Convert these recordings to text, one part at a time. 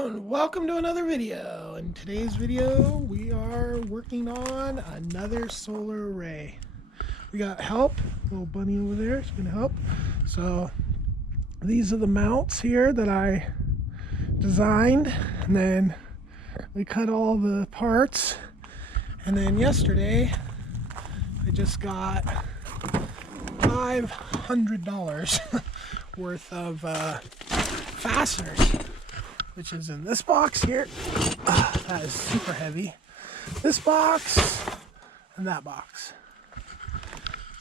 Hello and welcome to another video. In today's video we are working on another solar array. We got help, little bunny over there is going to help. So these are the mounts here that I designed, and then we cut all the parts, and then yesterday I just got $500 worth of fasteners, which is in this box here. That is super heavy. This box and that box.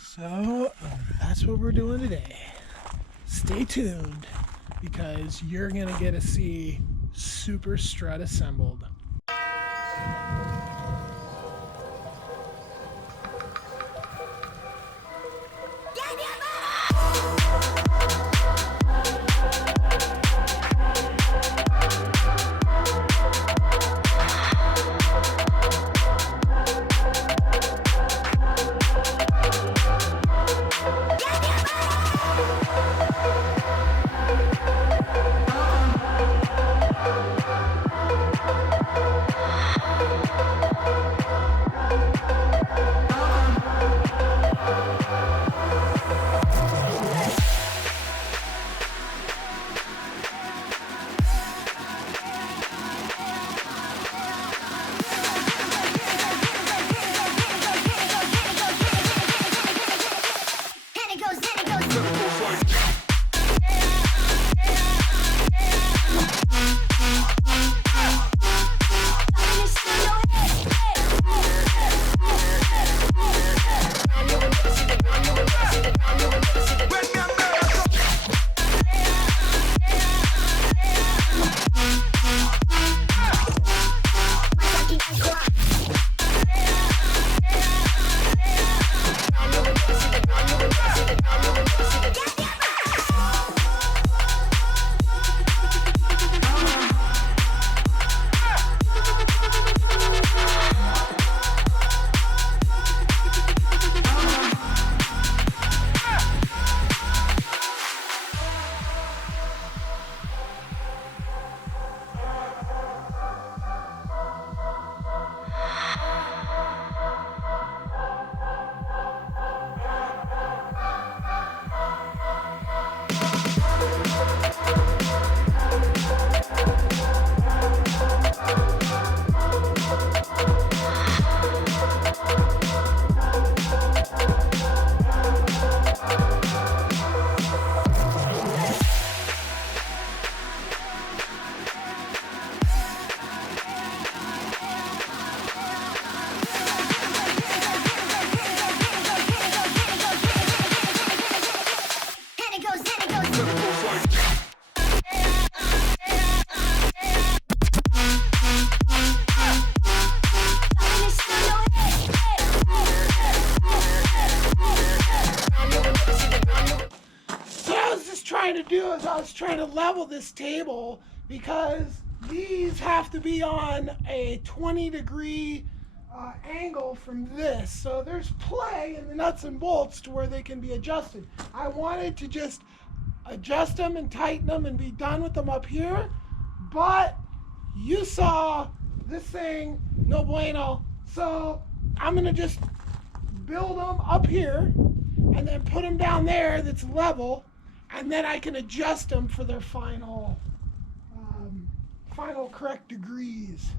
So that's what we're doing today. Stay tuned because you're gonna get to see super strut assembled. I was trying to level this table because these have to be on a 20-degree angle from this. So there's play in the nuts and bolts to where they can be adjusted. I wanted to just adjust them and tighten them and be done with them up here, but you saw this thing, no bueno. So I'm gonna just build them up here and then put them down there that's level, and then I can adjust them for their final correct degrees.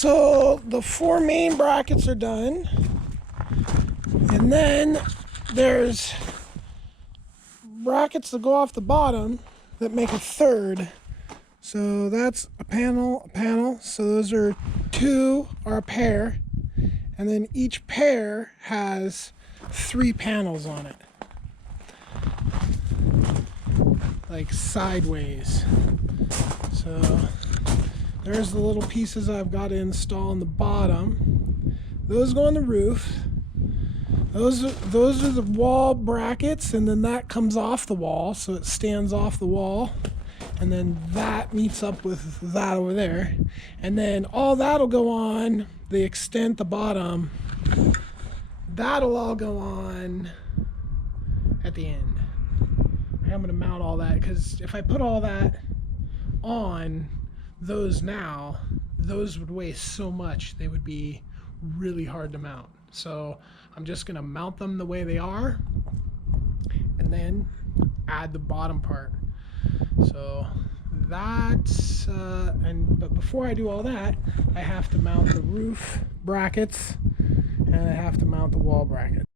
So the 4 main brackets are done, and then there's brackets that go off the bottom that make a third. So that's a panel. So those are 2 are a pair, and then each pair has 3 panels on it, like sideways. So there's the little pieces I've got to install on the bottom. Those go on the roof. Those are the wall brackets, and then that comes off the wall, so it stands off the wall. And then that meets up with that over there. And then all that'll go on the extent, the bottom. That'll all go on at the end. I'm going to mount all that, because if I put all that on those now, those would weigh so much they would be really hard to mount. So I'm just going to mount them the way they are and then add the bottom part. So that's but before I do all that, I have to mount the roof brackets and I have to mount the wall bracket.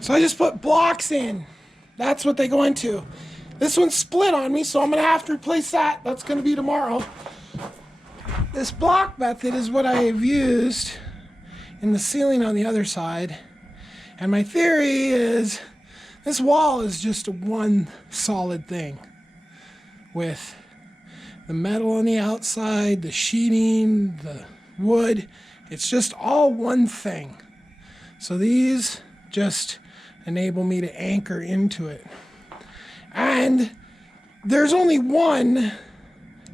So I just put blocks in. That's what they go into. This one's split on me, so I'm going to have to replace that. That's going to be tomorrow. This block method is what I have used in the ceiling on the other side. And my theory is this wall is just one solid thing with the metal on the outside, the sheeting, the wood. It's just all one thing. So these just enable me to anchor into it. And there's only one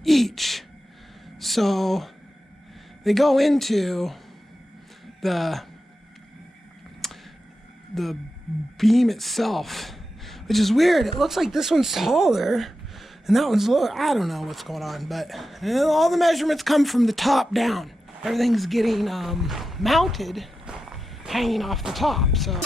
each. So they go into the beam itself, which is weird. It looks like this one's taller and that one's lower. I don't know what's going on, but all the measurements come from the top down. Everything's getting mounted, hanging off the top. So.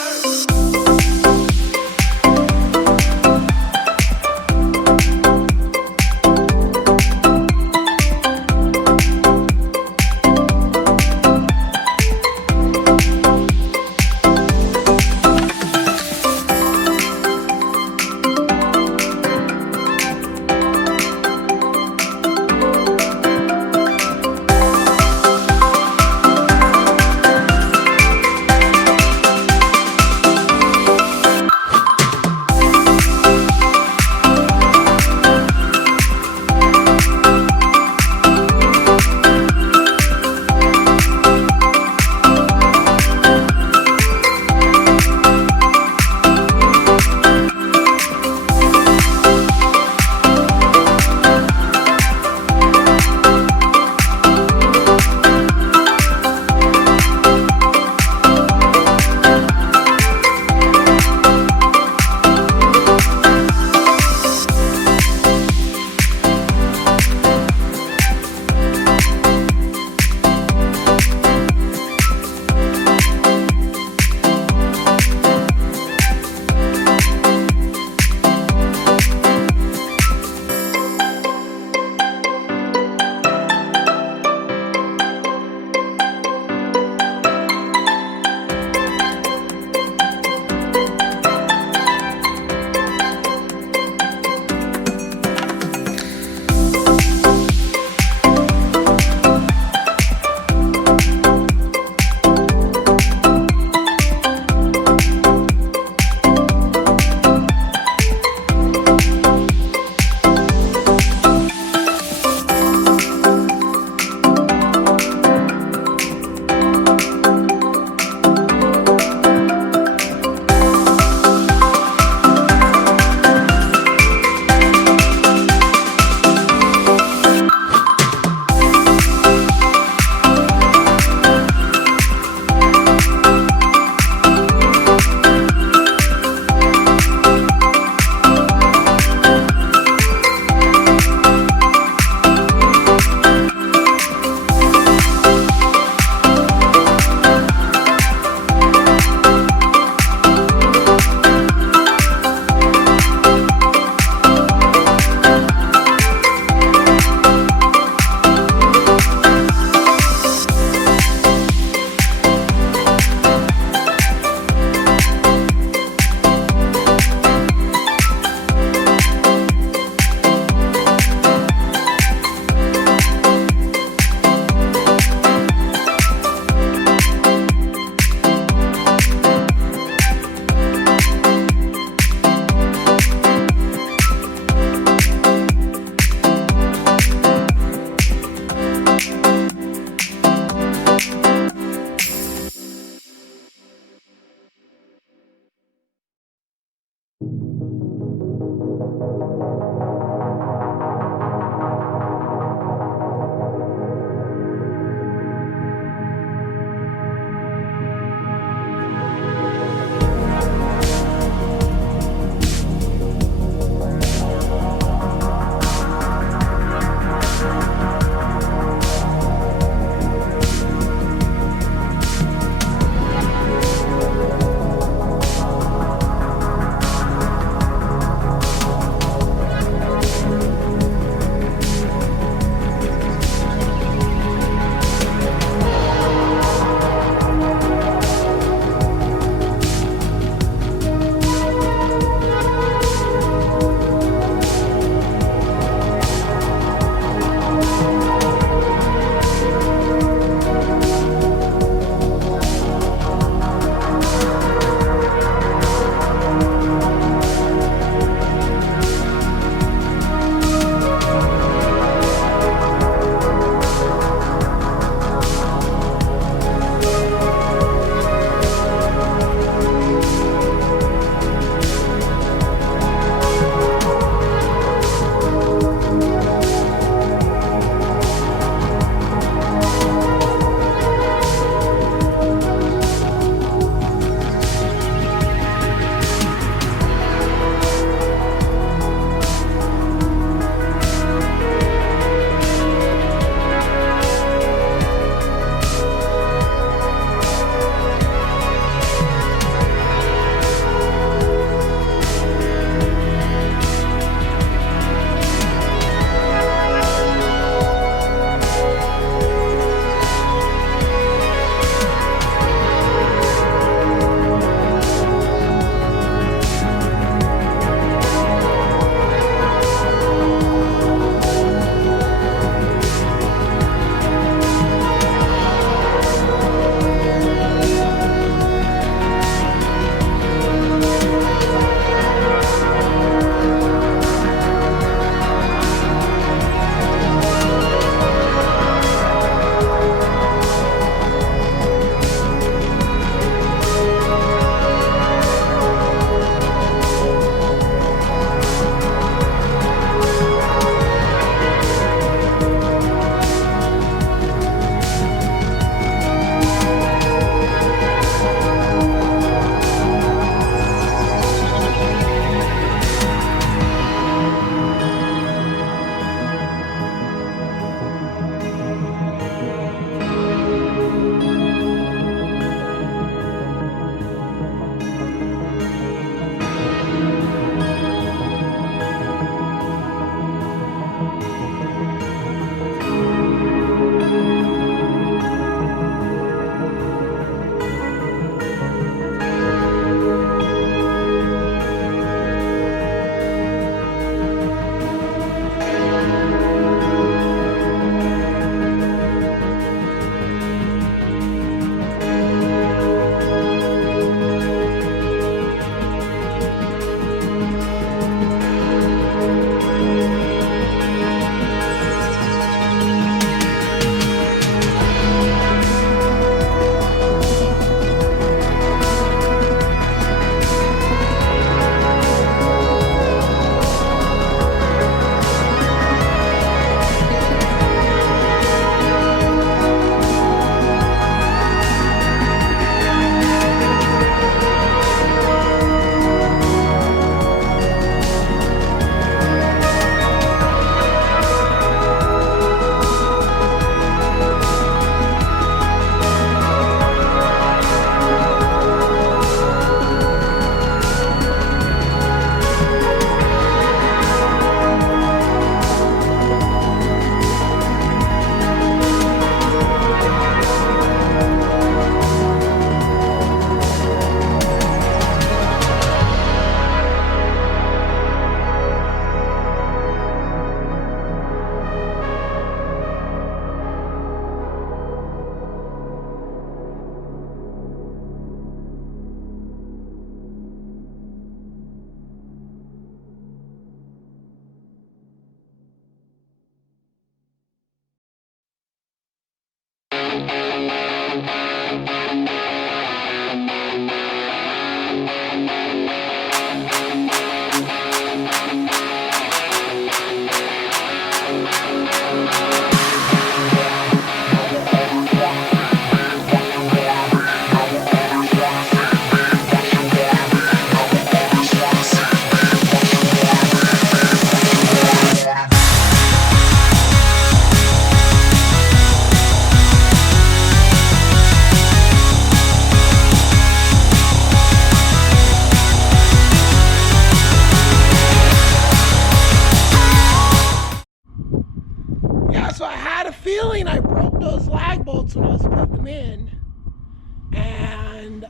And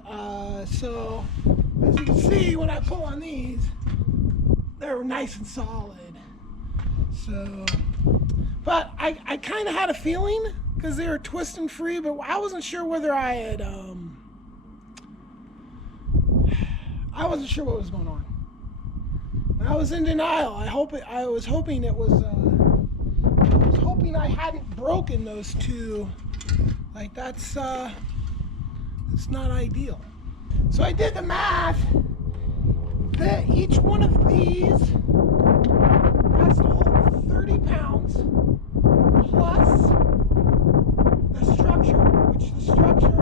so, as you can see, when I pull on these, they're nice and solid. So, but I kind of had a feeling because they were twisting free, but I wasn't sure whether I had, I wasn't sure what was going on. I was in denial. I was hoping it was, I was hoping I hadn't broken those two. Like that's not ideal. So I did the math that each one of these has to hold 30 pounds plus the structure, which the structure,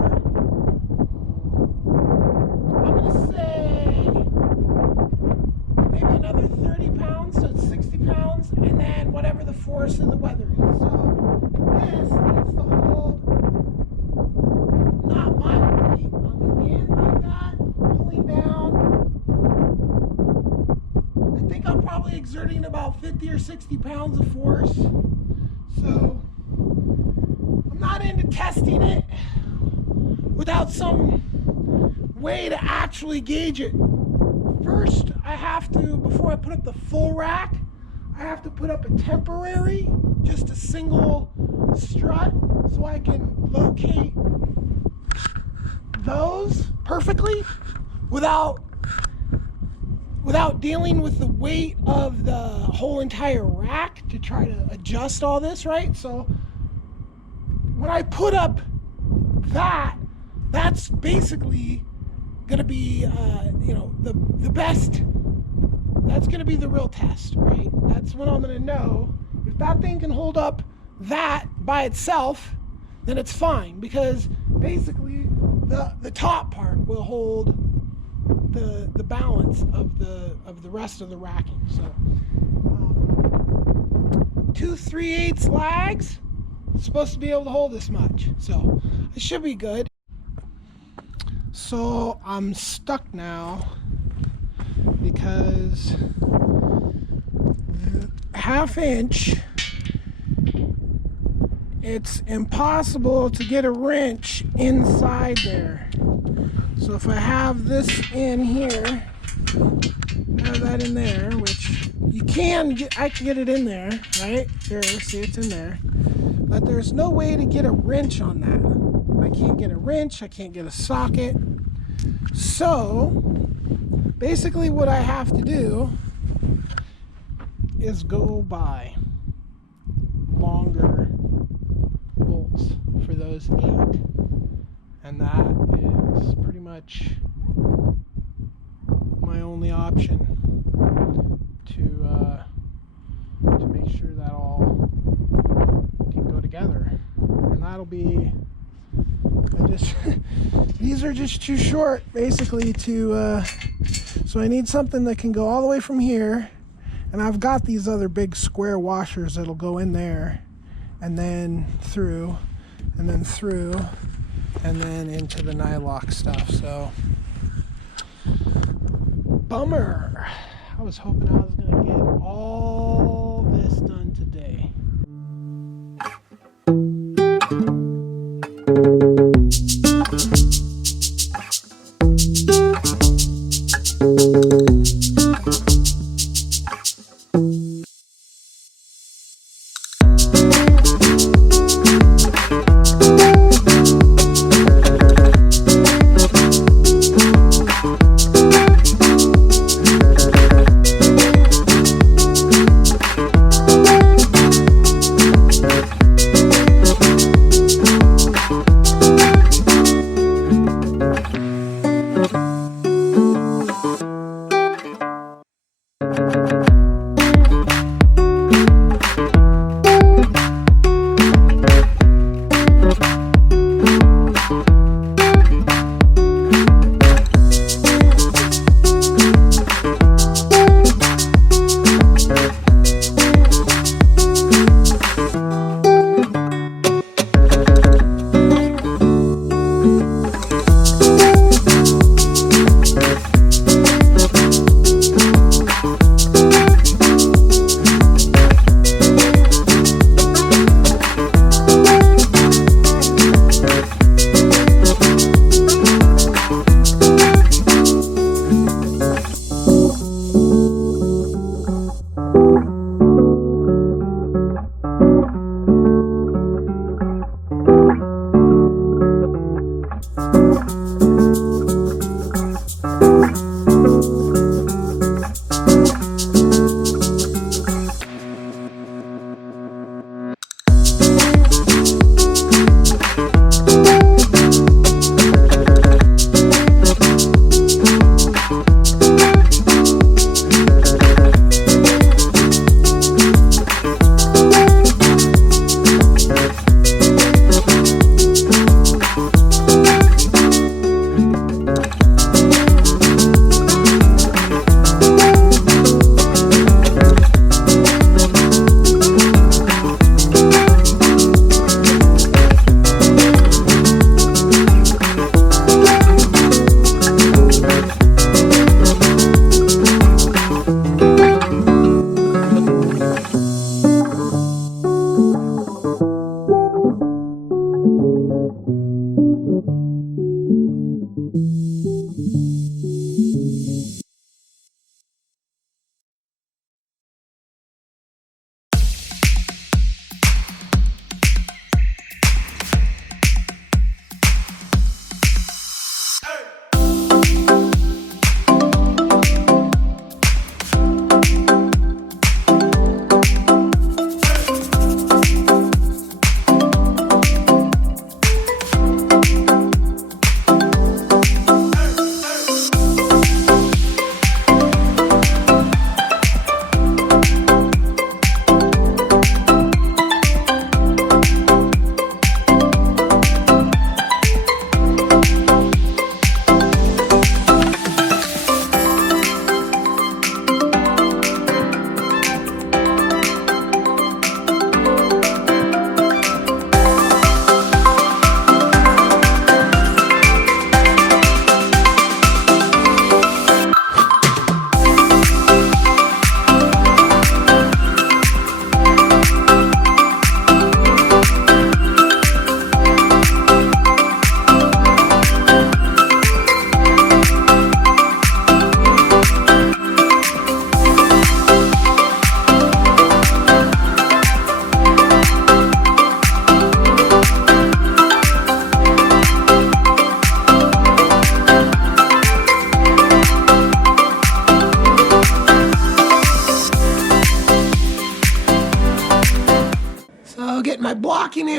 I'm going to say maybe another 30 pounds, so it's 60 pounds, and then whatever the force of the weather is. So this needs to hold not my weight on the end like that, pulling down. I think I'm probably exerting about 50 or 60 pounds of force. So I'm not into testing it without some way to actually gauge it. First, I have to, before I put up the full rack, I have to put up a temporary, just a single strut, so I can locate those perfectly without dealing with the weight of the whole entire rack to try to adjust all this, right? So when I put up that's basically gonna be the best. That's gonna be the real test, right? That's when I'm gonna know if that thing can hold up that by itself, then it's fine, because basically the top part will hold the balance of the rest of the racking. So 2 3/8 lags, it's supposed to be able to hold this much, so it should be good. So I'm stuck now because the 1/2 inch, it's impossible to get a wrench inside there. So if I have this in here, have that in there, which you can get, I can get it in there, right? There, see, it's in there. But there's no way to get a wrench on that. I can't get a wrench, I can't get a socket. So basically what I have to do is go buy longer bolts for those 8. And that is pretty much my only option to make sure that all can go together. And that'll be, these are just too short basically to, so I need something that can go all the way from here, and I've got these other big square washers that'll go in there and then through and then through and then into the nylock stuff. So bummer. I was hoping I was gonna get all this done today.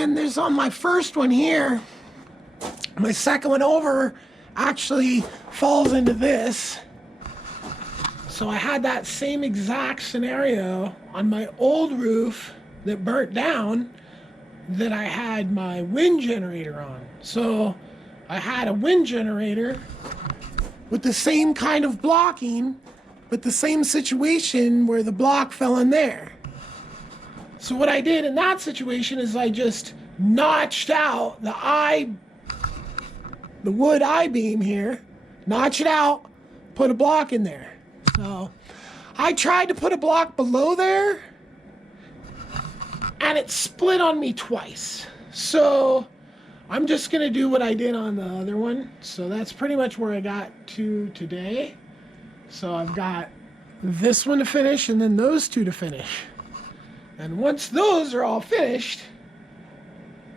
then there's on my first one here, my second one over actually falls into this. So I had that same exact scenario on my old roof that burnt down that I had my wind generator on. So I had a wind generator with the same kind of blocking, but the same situation where the block fell in there. So what I did in that situation is I just notched out the wood I-beam here, notch it out, put a block in there. So I tried to put a block below there and it split on me twice. So I'm just gonna do what I did on the other one. So that's pretty much where I got to today. So I've got this one to finish and then those two to finish. And once those are all finished,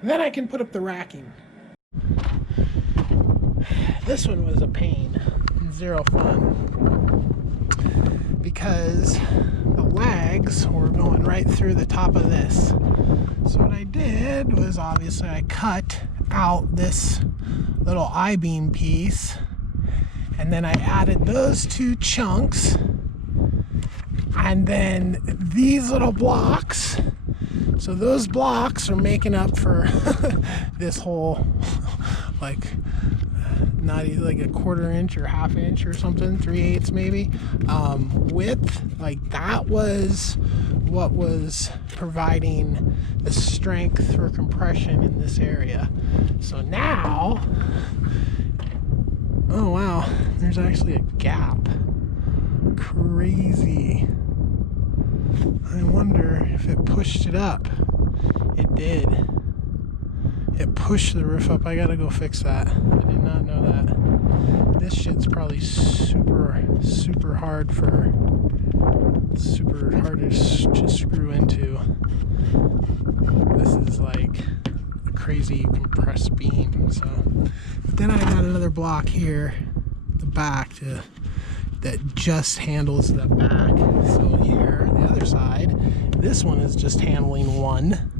then I can put up the racking. This one was a pain, zero fun, because the lags were going right through the top of this. So what I did was obviously I cut out this little I-beam piece and then I added those two chunks and then these little blocks. So those blocks are making up for this whole like not even like a 1/4 inch or 1/2 inch or something, 3/8 maybe, width. Like that was what was providing the strength for compression in this area. So now, oh wow, there's actually a gap. Crazy. I wonder if it pushed it up. It did. It pushed the roof up. I gotta go fix that. I did not know that. This shit's probably super hard to screw into. This is like a crazy compressed beam. So, but then I got another block here, the back that just handles the back. So here, the other side, this one is just handling one.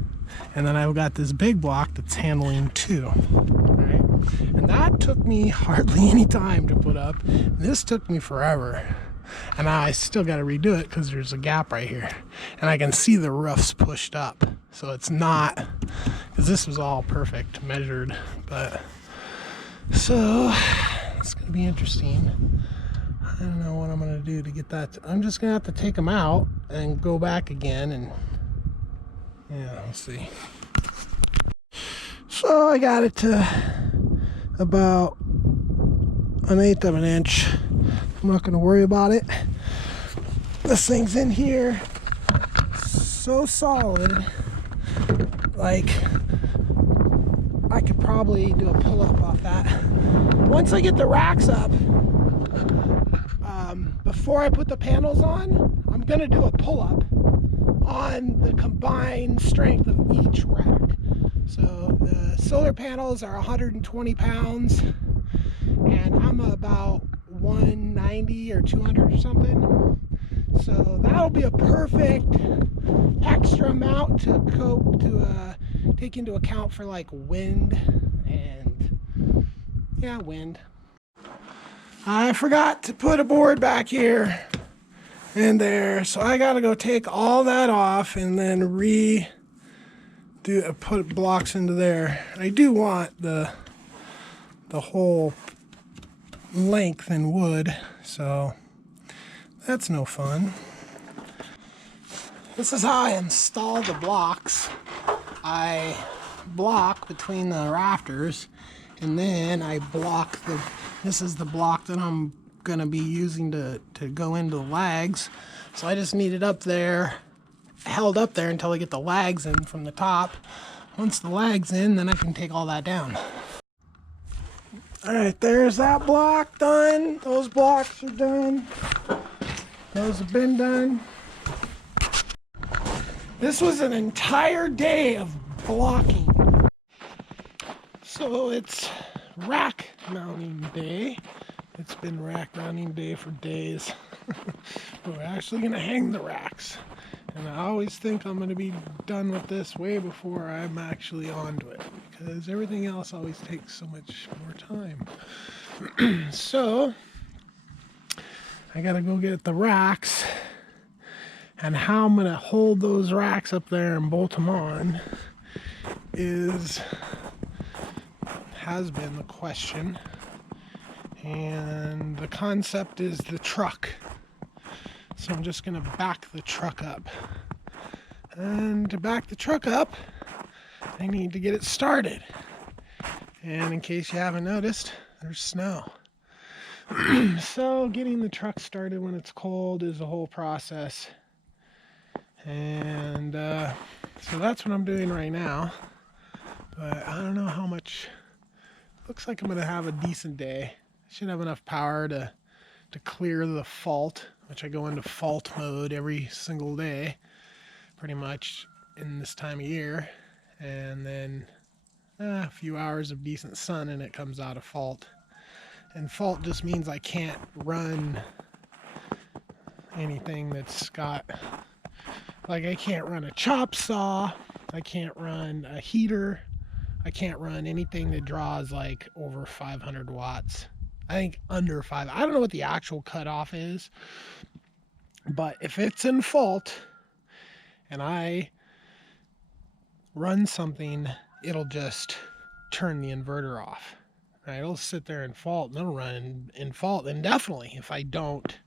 And then I've got this big block that's handling two, right? And that took me hardly any time to put up. This took me forever. And now I still got to redo it because there's a gap right here. And I can see the roof's pushed up. So it's not, because this was all perfect, measured. But, so, it's going to be interesting. I don't know what I'm going to do to get that. I'm just going to have to take them out and go back again and yeah, we'll see. So I got it to about 1/8 of an inch. I'm not going to worry about it. This thing's in here so solid, like I could probably do a pull-up off that. Once I get the racks up, before I put the panels on, I'm going to do a pull-up on the combined strength of each rack. So the solar panels are 120 pounds and I'm about 190 or 200 or something. So that'll be a perfect extra amount to cope to take into account for like wind and yeah, wind. I forgot to put a board back here and there, so I gotta go take all that off and then put blocks into there. I do want the whole length in wood, so that's no fun. This is how I install the blocks. I block between the rafters and then I block this is the block that I'm gonna be using to go into the lags. So I just need it up there, held up there until I get the lags in from the top. Once the lags in, then I can take all that down. All right, there's that block done. Those blocks are done. Those have been done. This was an entire day of blocking. So it's rack mounting day. It's been rack mounting day for days. We're actually gonna hang the racks. And I always think I'm going to be done with this way before I'm actually onto it, because everything else always takes so much more time. So I got to go get the racks, and how I'm going to hold those racks up there and bolt them on has been the question. And the concept is the truck. So I'm just going to back the truck up. And to back the truck up, I need to get it started. And in case you haven't noticed, there's snow. So getting the truck started when it's cold is a whole process. And so that's what I'm doing right now. But I don't know how much. Looks like I'm going to have a decent day. I should have enough power to clear the fault, which I go into fault mode every single day, pretty much in this time of year. And then a few hours of decent sun and it comes out of fault. And fault just means I can't run anything that's got, like I can't run a chop saw, I can't run a heater, I can't run anything that draws like over 500 watts. I think under 5. I don't know what the actual cutoff is, but if it's in fault and I run something, it'll just turn the inverter off. Right? It'll sit there in fault and it'll run in fault indefinitely if I don't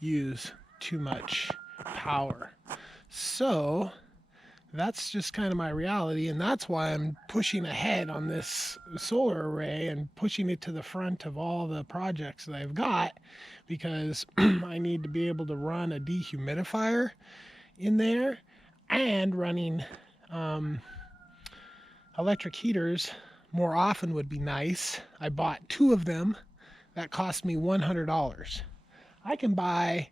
use too much power. So that's just kind of my reality, and that's why I'm pushing ahead on this solar array and pushing it to the front of all the projects that I've got, because I need to be able to run a dehumidifier in there, and running electric heaters more often would be nice. I bought 2 of them. That cost me $100. I can buy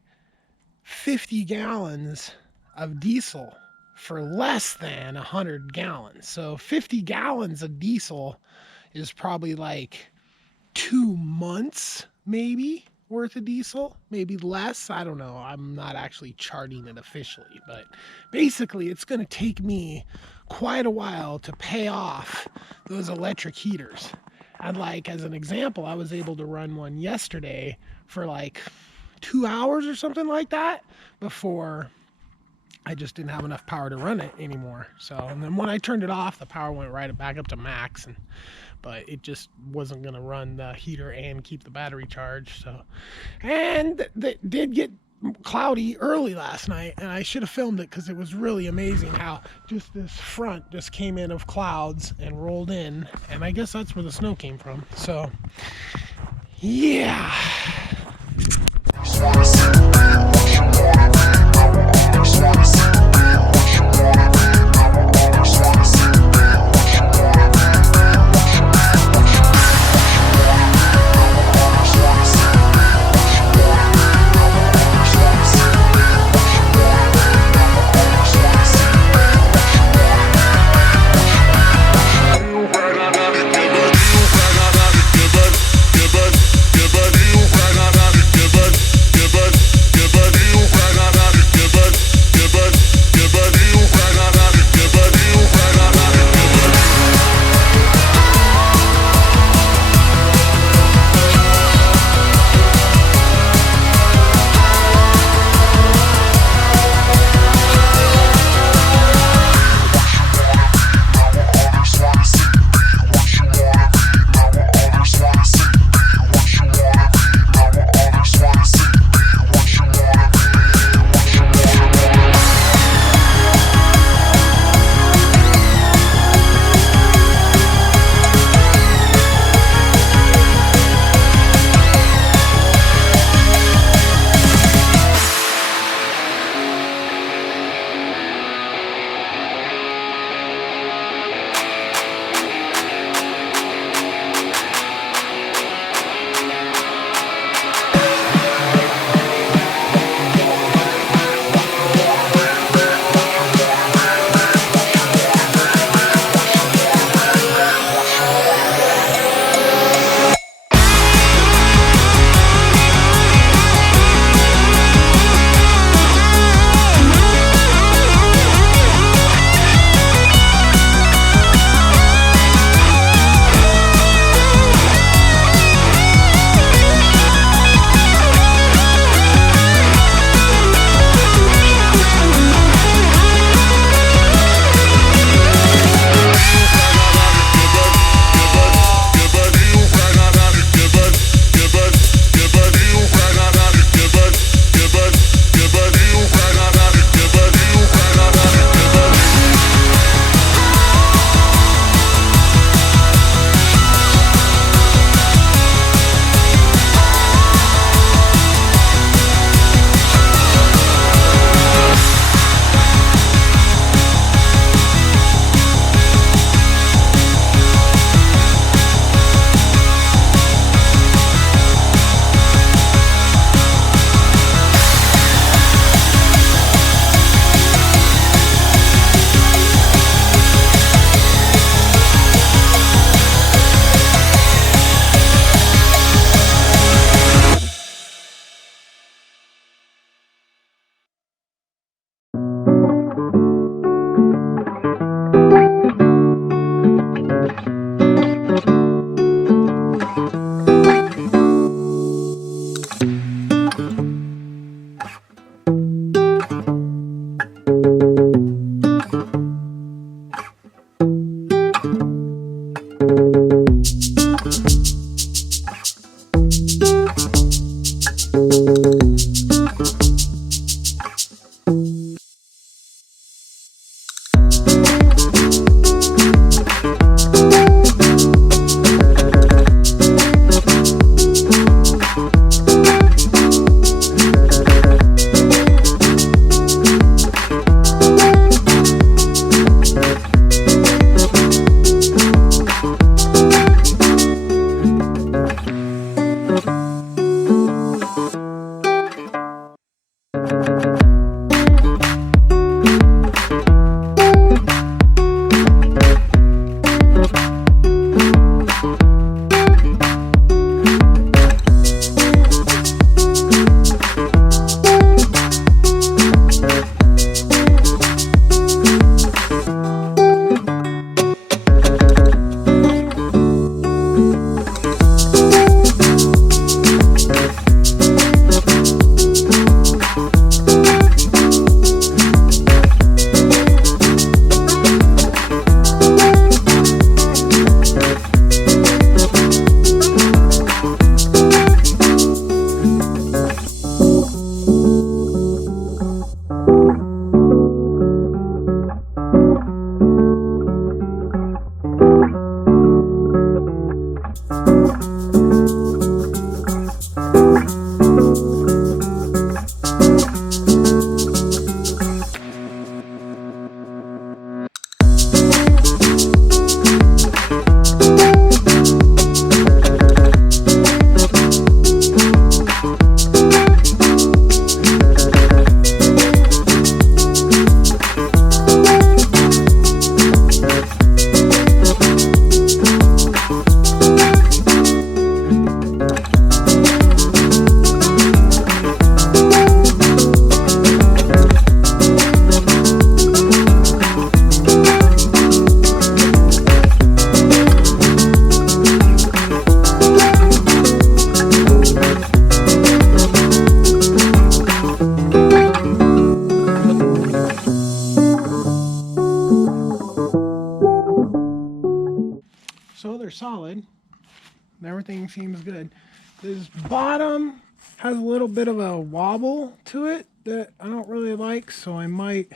50 gallons of diesel for less than 100 gallons. So 50 gallons of diesel is probably like 2 months maybe worth of diesel, maybe less. I don't know. I'm not actually charting it officially, but basically it's going to take me quite a while to pay off those electric heaters. And like, as an example, I was able to run one yesterday for like 2 hours or something like that before I just didn't have enough power to run it anymore. So, and then when I turned it off, the power went right back up to max, but it just wasn't going to run the heater and keep the battery charged. So, and it did get cloudy early last night, and I should have filmed it because it was really amazing how just this front just came in of clouds and rolled in, and I guess that's where the snow came from. So, yeah. Give it. Everything seems good. This bottom has a little bit of a wobble to it that I don't really like, so I might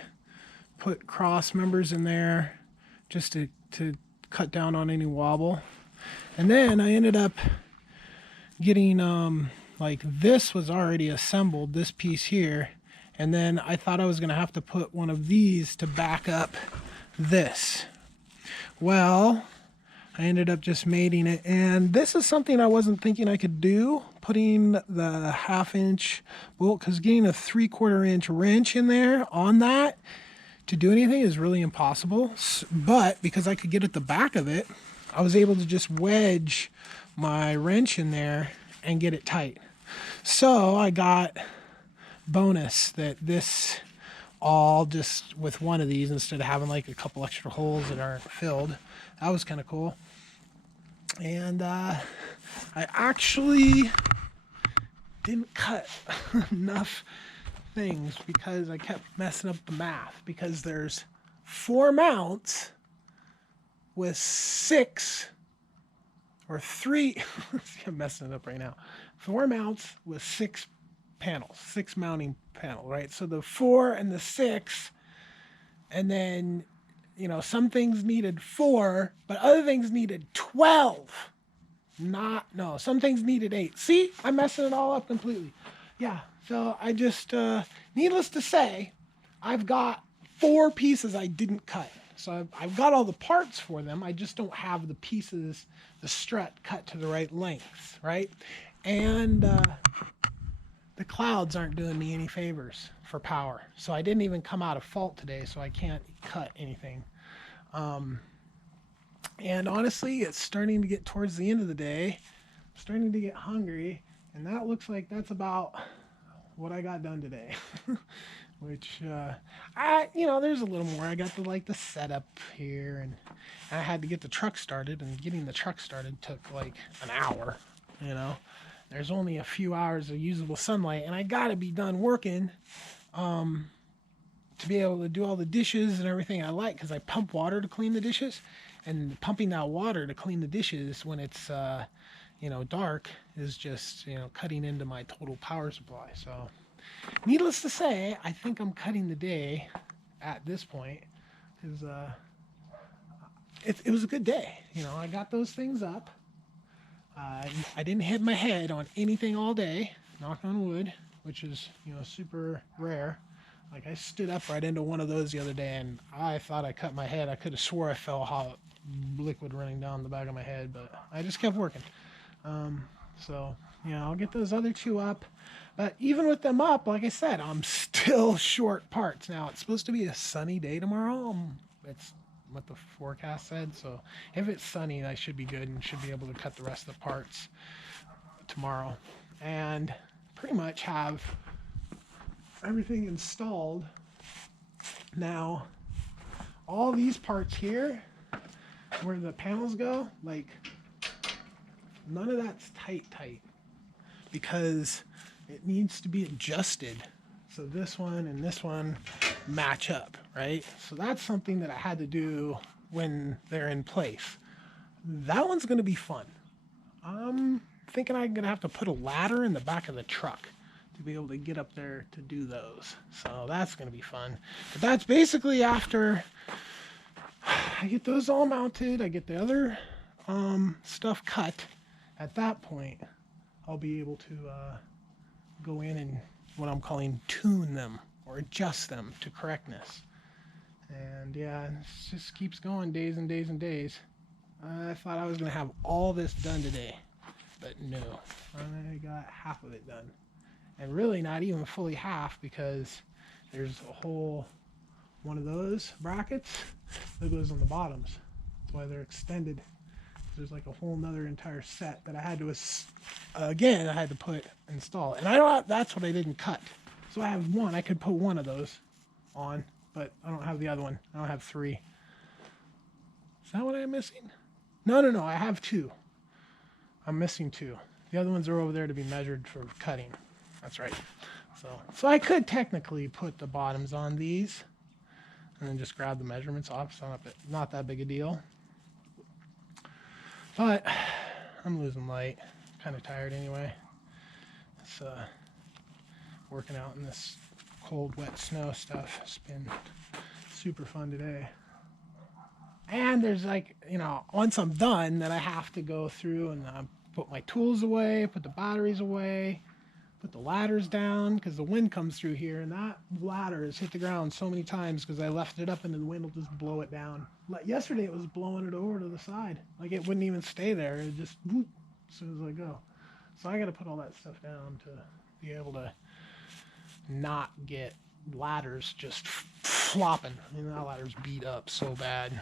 put cross members in there just to cut down on any wobble. And then I ended up getting like this was already assembled, this piece here, and then I thought I was gonna have to put one of these to back up this. Well, I ended up just mating it, and this is something I wasn't thinking I could do, putting the 1/2 inch bolt, because getting a 3/4 inch wrench in there on that to do anything is really impossible. But because I could get at the back of it, I was able to just wedge my wrench in there and get it tight. So I got bonus that this all just with one of these instead of having like a couple extra holes that aren't filled. That was kind of cool. And I actually didn't cut enough things because I kept messing up the math, because there's 4 mounts with 6 or 3 I'm messing it up right now. 4 mounts with 6 panels, 6 mounting panel, right? So the 4 and the 6, and then, you know, some things needed 4, but other things needed 12. No, some things needed 8. See, I'm messing it all up completely. Yeah, so I just, needless to say, I've got 4 pieces I didn't cut. So I've got all the parts for them. I just don't have the pieces, the strut cut to the right lengths, right? And the clouds aren't doing me any favors for power. So I didn't even come out of fault today, so I can't cut anything. And honestly, it's starting to get towards the end of the day. I'm starting to get hungry, and that looks like that's about what I got done today. Which, there's a little more. I got the setup here, and I had to get the truck started, and getting the truck started took like an hour, you know. There's only a few hours of usable sunlight, and I got to be done working to be able to do all the dishes and everything I like, because I pump water to clean the dishes, and pumping that water to clean the dishes when it's, dark is just, cutting into my total power supply. So needless to say, I think I'm cutting the day at this point, because it was a good day. I got those things up. I didn't hit my head on anything all day, knock on wood, which is, super rare. Like, I stood up right into one of those the other day, and I thought I cut my head. I could have swore I felt hot liquid running down the back of my head, but I just kept working. I'll get those other 2 up. But even with them up, like I said, I'm still short parts. Now, it's supposed to be a sunny day tomorrow. It's what the forecast said. So if it's sunny, I should be good and should be able to cut the rest of the parts tomorrow. And pretty much have everything installed. Now, all these parts here, where the panels go, like, none of that's tight, because it needs to be adjusted so this one and this one match up, right? So that's something that I had to do when they're in place. That one's going to be fun. I'm thinking I'm going to have to put a ladder in the back of the truck to be able to get up there to do those. So that's going to be fun. But that's basically after I get those all mounted, I get the other stuff cut. At that point, I'll be able to go in and what I'm calling tune them or adjust them to correctness. And yeah, it just keeps going days and days and days. I thought I was going to have all this done today, but no, I got half of it done. And really not even fully half, because there's a whole one of those brackets that goes on the bottoms. That's why they're extended. There's like a whole nother entire set that I had to, I had to install. And that's what I didn't cut. So I have one, I could put one of those on, but I don't have the other one. I don't have 3. Is that what I'm missing? No, I have 2. I'm missing 2. The other ones are over there to be measured for cutting. That's right. So I could technically put the bottoms on these and then just grab the measurements off. So not that big a deal. But I'm losing light. Kind of tired anyway. It's working out in this cold, wet snow stuff. It's been super fun today. And there's like, you know, once I'm done, then I have to go through and put my tools away, put the batteries away, put the ladders down, because the wind comes through here, and that ladder has hit the ground so many times because I left it up and the wind will just blow it down. Like yesterday, it was blowing it over to the side. Like it wouldn't even stay there. It just whoop as soon as I go. So I got to put all that stuff down to be able to not get ladders just flopping. I mean, that ladder's beat up so bad.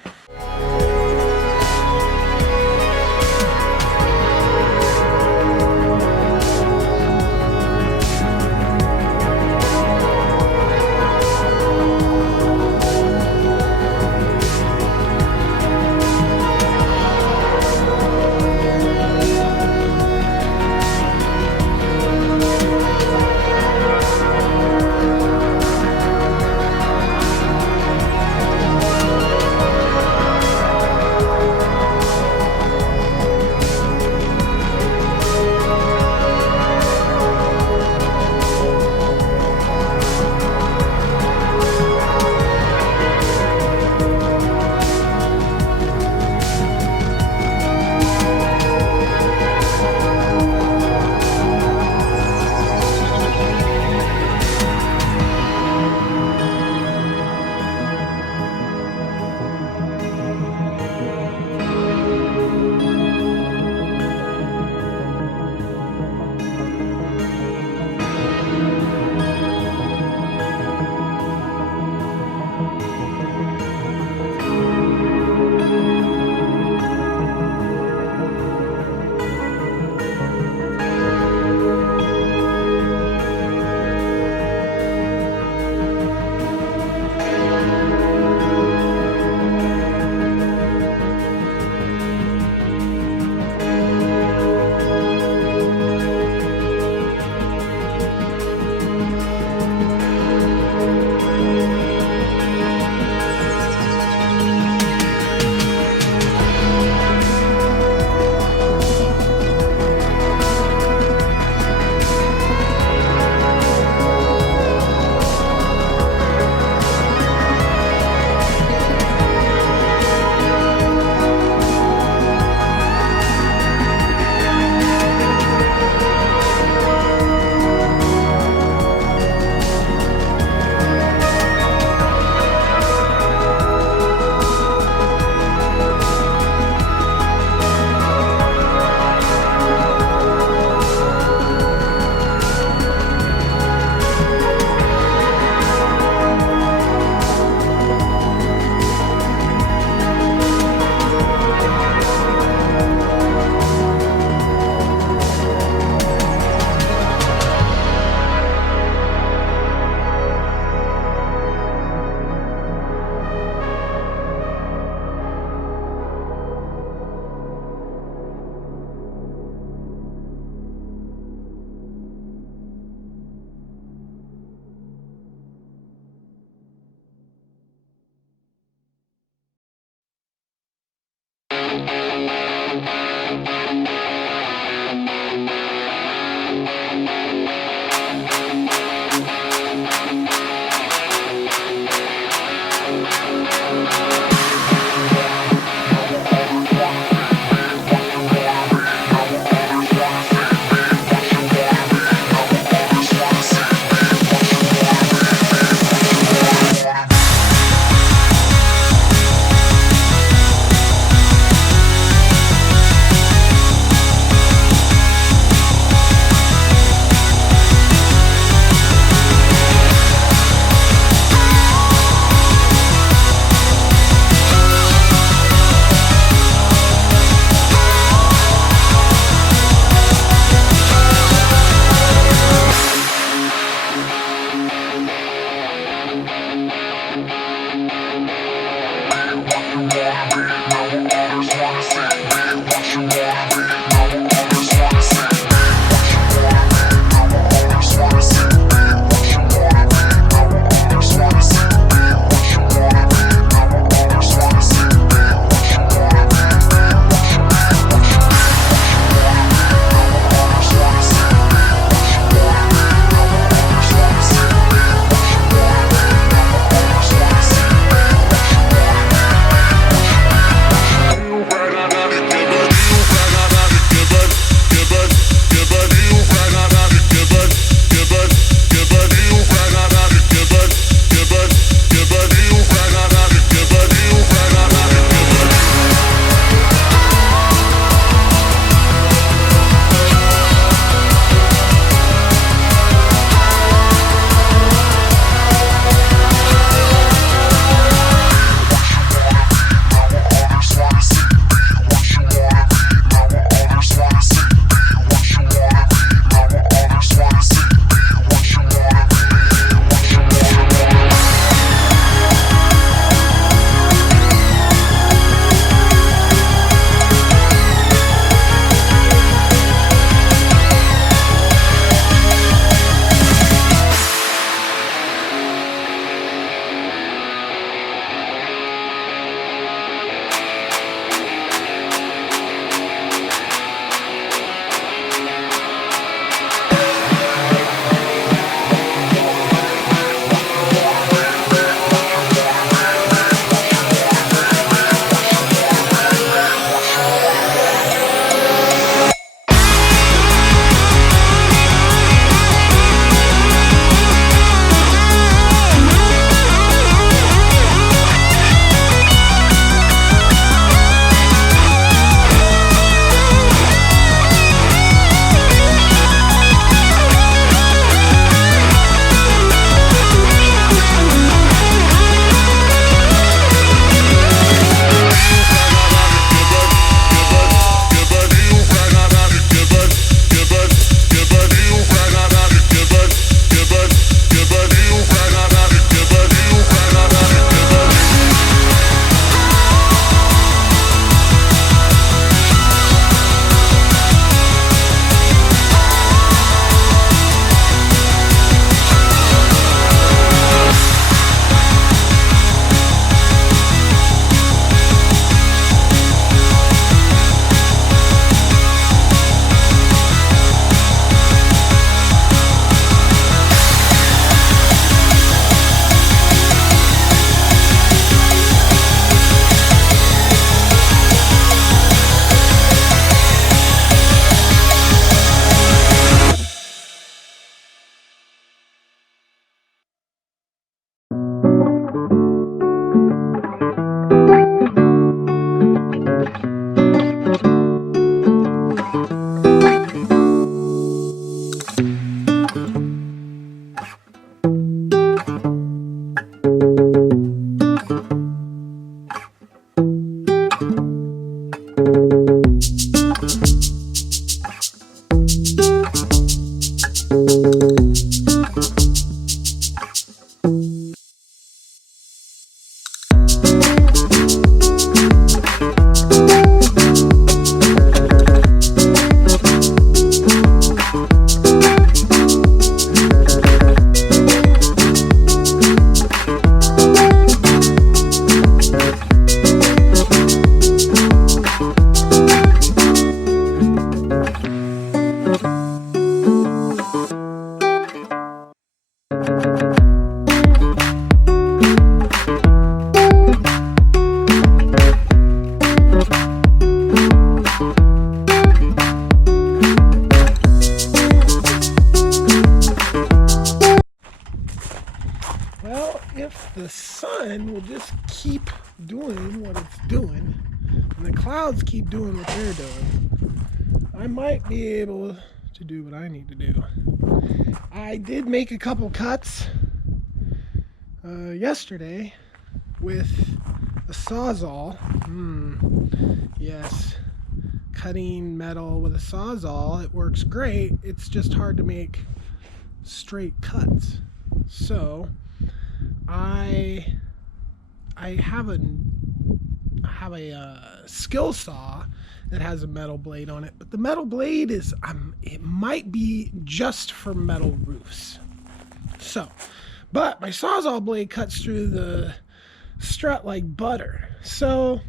Well, if the sun will just keep doing what it's doing, and the clouds keep doing what they're doing, I might be able to do what I need to do. I did make a couple cuts yesterday with a Sawzall. Yes, cutting metal with a Sawzall, it works great. It's just hard to make straight cuts. So I have a skill saw that has a metal blade on it, but the metal blade is it might be just for metal roofs. So, but my Sawzall blade cuts through the strut like butter. So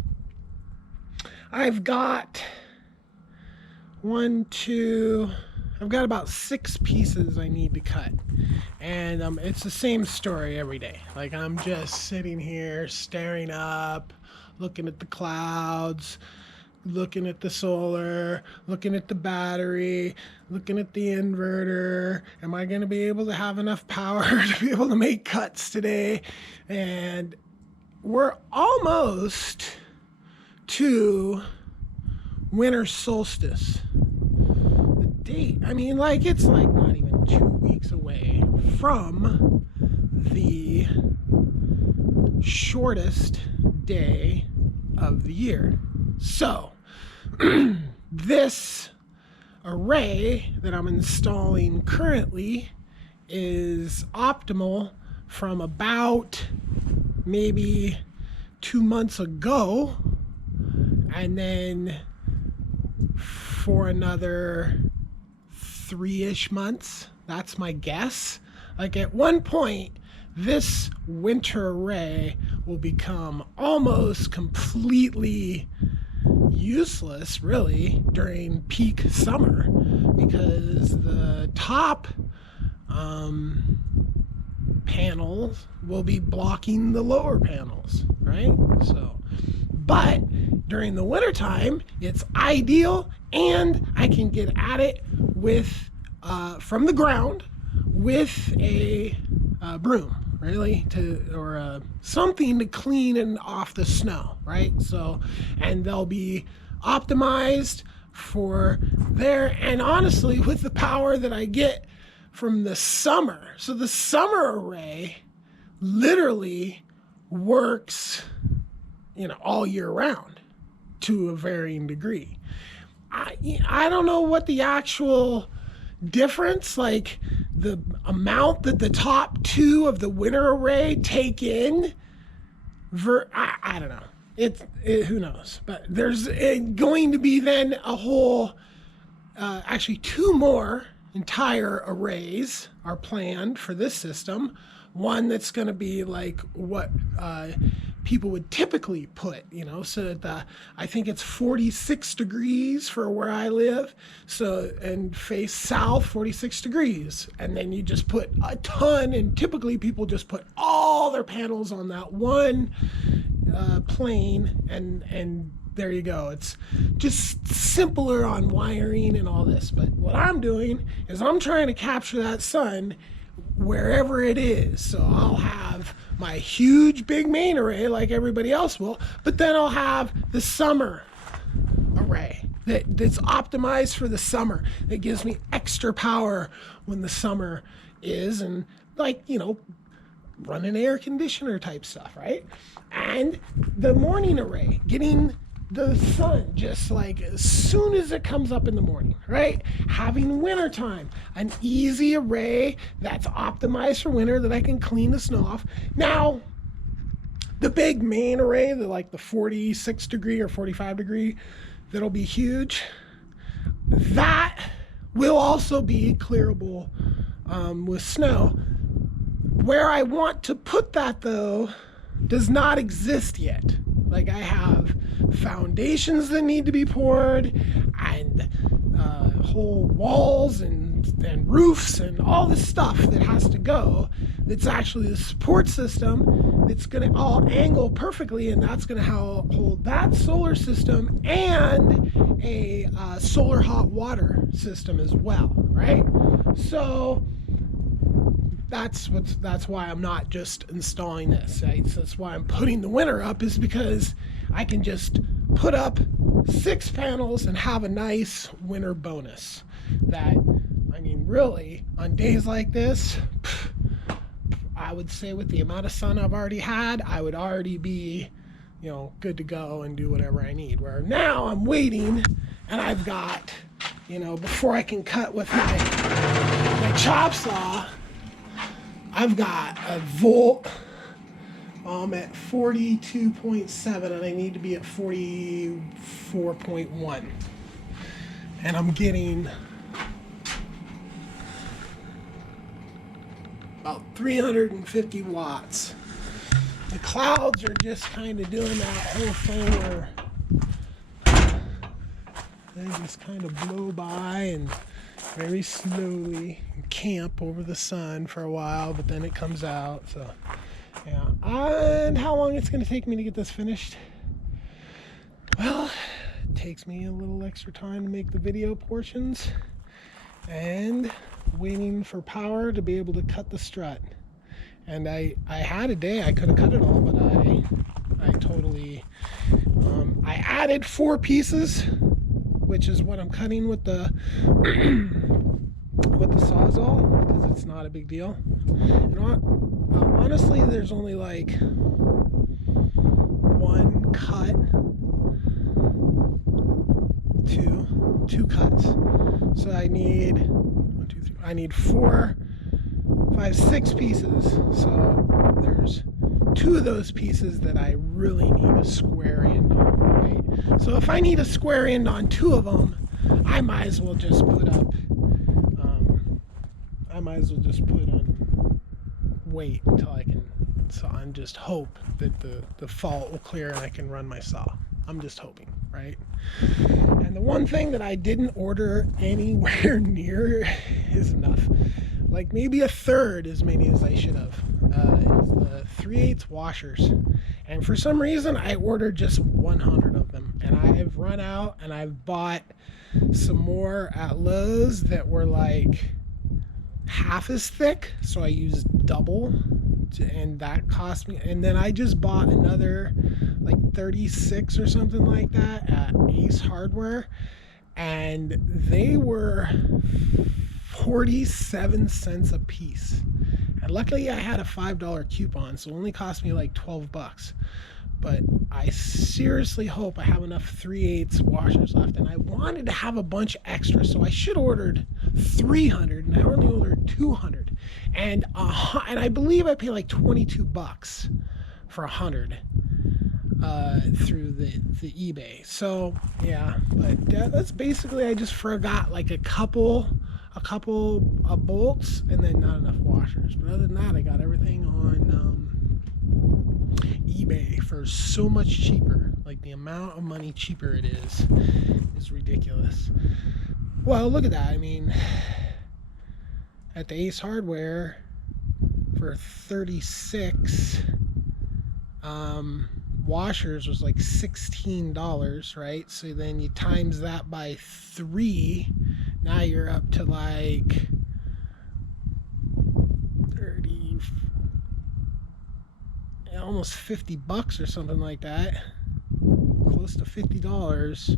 I've got I've got about 6 pieces I need to cut, and it's the same story every day. Like, I'm just sitting here staring up, looking at the clouds, looking at the solar, looking at the battery, looking at the inverter. Am I going to be able to have enough power to be able to make cuts today? And we're almost to winter solstice. The date, I mean, like, it's like not even 2 weeks away from the shortest day of the year. So this array that I'm installing currently is optimal from about maybe 2 months ago, and then for another 3-ish months. That's my guess. Like, at one point, this winter array will become almost completely useless, really, during peak summer, because the top panels will be blocking the lower panels, right? So, but during the wintertime, it's ideal, and I can get at it with from the ground with a broom, really, or something to clean and off the snow, right? So, and they'll be optimized for there. And honestly, with the power that I get from the summer, so the summer array literally works, all year round to a varying degree. I don't know what the actual difference, like the amount that the top 2 of the winter array take in. I don't know. Who knows? But there's going to be then a whole, actually 2 more entire arrays are planned for this system. One that's going to be like what people would typically put, so that I think it's 46 degrees for where I live. So, and face south, 46 degrees. And then you just put a ton, and typically people just put all their panels on that one plane, and there you go. It's just simpler on wiring and all this. But what I'm doing is I'm trying to capture that sun wherever it is. So I'll have my huge big main array like everybody else will, but then I'll have the summer array that's optimized for the summer, that gives me extra power when the summer is, and run an air conditioner type stuff, right? And the morning array, getting the sun just like as soon as it comes up in the morning, right? Having wintertime, an easy array that's optimized for winter that I can clean the snow off. Now, the big main array, the 46 degree or 45 degree, that'll be huge. That will also be clearable with snow. Where I want to put that though does not exist yet. Like I have foundations that need to be poured and whole walls and roofs and all this stuff that has to go. That's actually the support system that's going to all angle perfectly, and that's going to hold that solar system and a solar hot water system as well, right? So that's why I'm not just installing this. Right? So that's why I'm putting the winter up, is because I can just put up 6 panels and have a nice winter bonus. That, I mean, really, on days like this, I would say with the amount of sun I've already had, I would already be, good to go and do whatever I need. Where now I'm waiting, and I've got, before I can cut with my chop saw, I've got a volt. I'm at 42.7 and I need to be at 44.1. And I'm getting about 350 watts. The clouds are just kind of doing that whole thing where they just kind of blow by and very slowly camp over the sun for a while, but then it comes out. So yeah. And how long it's going to take me to get this finished? Well, it takes me a little extra time to make the video portions and waiting for power to be able to cut the strut. And I had a day I could have cut it all, but I totally I added 4 pieces, which is what I'm cutting with the with the Sawzall, because it's not a big deal. Honestly, there's only like one cut, two cuts. So I need 1, 2, 3. I need 4, 5, 6 pieces. So there's 2 of those pieces that I really need a square end on, right? So if I need a square end on 2 of them, I might as well just put up. I might as well just put on wait until I can. So I'm just hope that the fault will clear and I can run my saw. I'm just hoping, right? And the one thing that I didn't order anywhere near is enough, like maybe a third as many as I should have, is the 3/8 washers. And for some reason I ordered just 100 of them, and I've run out, and I've bought some more at Lowe's that were like half as thick, so I used double, and that cost me. And then I just bought another like 36 or something like that at Ace Hardware, and they were 47 cents a piece. And luckily I had a $5 coupon, so it only cost me like 12 bucks. But I seriously hope I have enough 3/8 washers left, and I wanted to have a bunch extra, so I should have ordered 300, and I only ordered 200. And I believe I paid like 22 bucks for 100 through the eBay. So yeah, but that's basically, I just forgot like a couple of bolts and then not enough washers. But other than that, I got everything on eBay for so much cheaper. Like the amount of money cheaper it is ridiculous. Well, look at that. I mean, at the Ace Hardware for 36 washers was like $16, right? So then you times that by 3, now you're up to like 30, almost 50 bucks or something like that, close to $50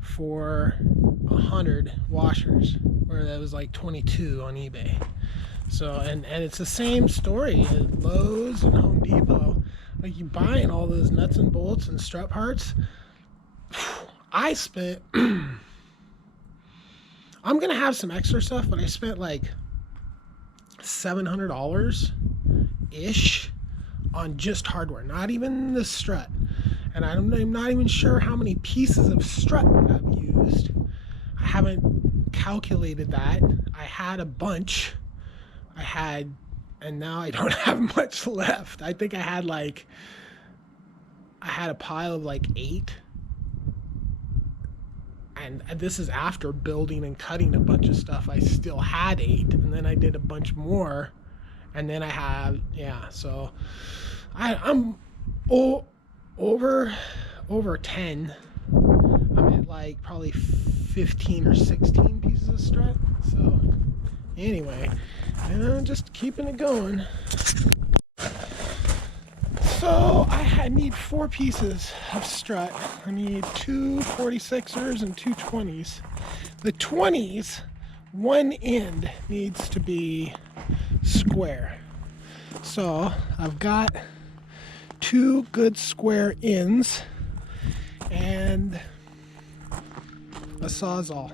for 100 washers, where that was like 22 on eBay. So and it's the same story at Lowe's and Home Depot. Like, you buying all those nuts and bolts and strut parts, I spent, I'm going to have some extra stuff, but I spent like $700 ish on just hardware, not even the strut. And I'm not even sure how many pieces of strut that I've used. I haven't calculated that. I had a bunch. And now I don't have much left. I think I had a pile of like 8. And this is after building and cutting a bunch of stuff. I still had 8, and then I did a bunch more, and then I have, yeah. So I'm over 10. I'm at like probably 15 or 16 pieces of strut. So anyway, and I'm just keeping it going. So I need 4 pieces of strut. I need 2 46ers and 2 20s. The 20s, one end needs to be square. So I've got 2 good square ends and a Sawzall.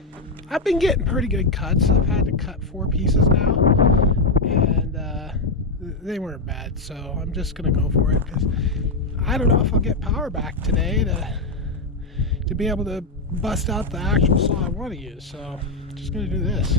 I've been getting pretty good cuts. I've had to cut 4 pieces now, and they weren't bad, so I'm just gonna go for it because I don't know if I'll get power back today to be able to bust out the actual saw I want to use. So I'm just gonna do this.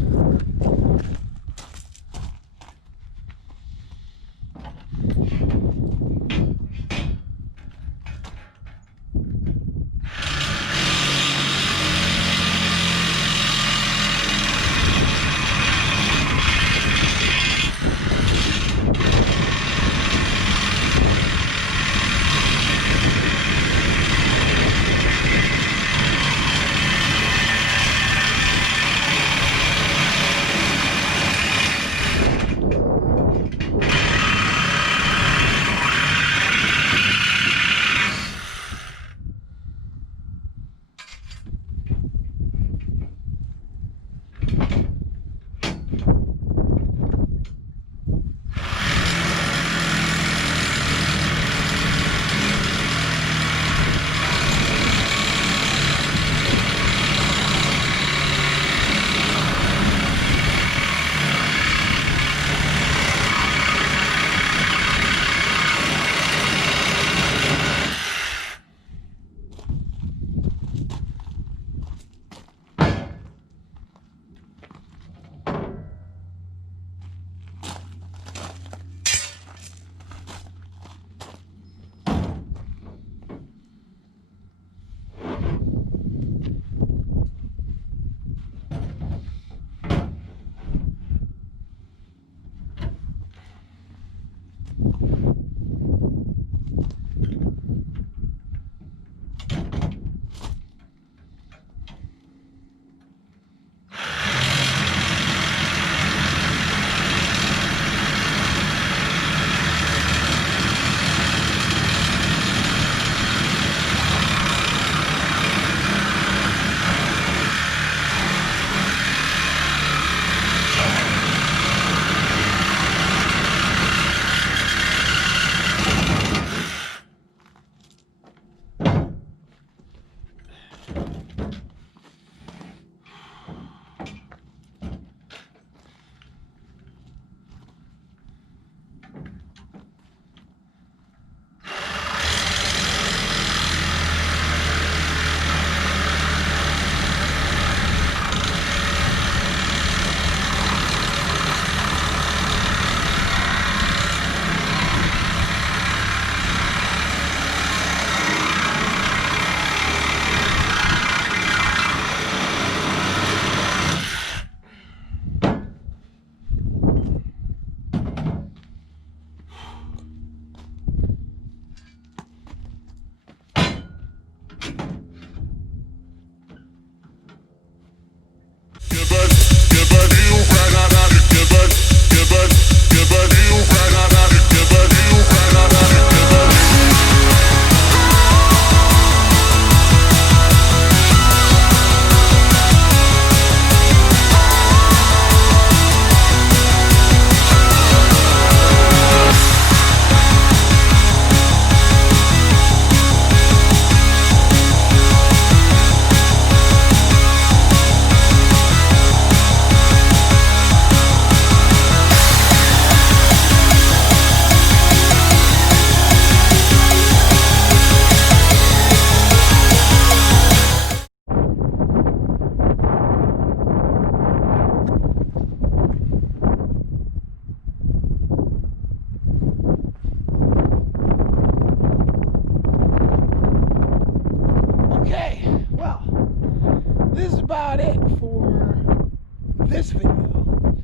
video.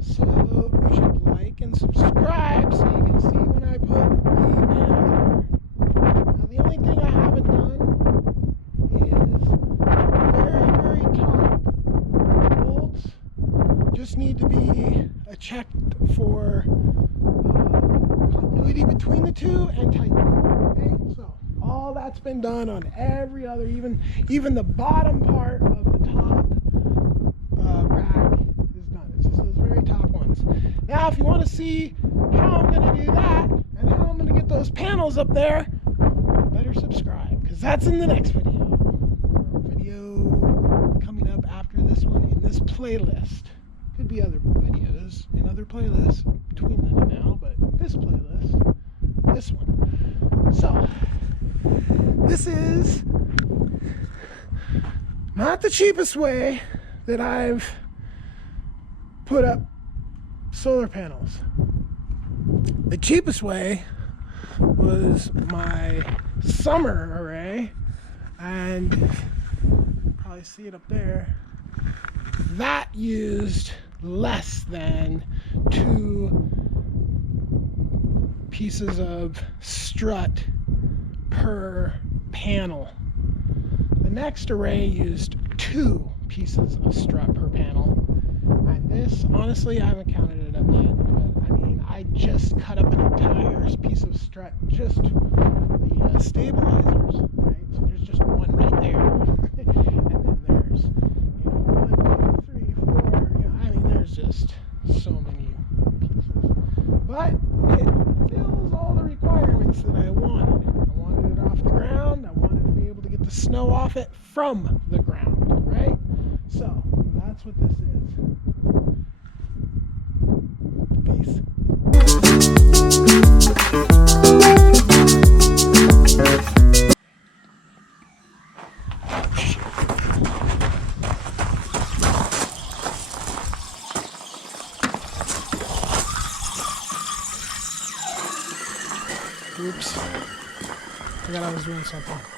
So you should like and subscribe so you can see when I put the panels in. Now the only thing I haven't done is very top bolts just need to be checked for continuity between the two and tightening. Okay, so all that's been done on every other, even the bottom part of the top rack is done. It's just those very top ones. Now, if you want to see how I'm going to do that and how I'm going to get those panels up there, better subscribe, because that's in the next video. Video coming up after this one in this playlist. Could be other videos in other playlists between then and now, but this playlist, this one. So, this is not the cheapest way that I've put up solar panels. The cheapest way was my summer array, and you can probably see it up there. That used less than 2 pieces of strut per panel. The next array used 2 pieces of strut per panel. And this, honestly, I haven't counted it up yet, but I mean, I just cut up an entire piece of strut just for the stabilizers, right? So there's just one right there. And then there's, 1, 2, 3, 4, I mean, there's just so many pieces. But it fills all the requirements that I wanted. I wanted it off the ground. I wanted to be able to get the snow off it from the ground, right? So that's what this is. Peace. Oops. I forgot I was doing something.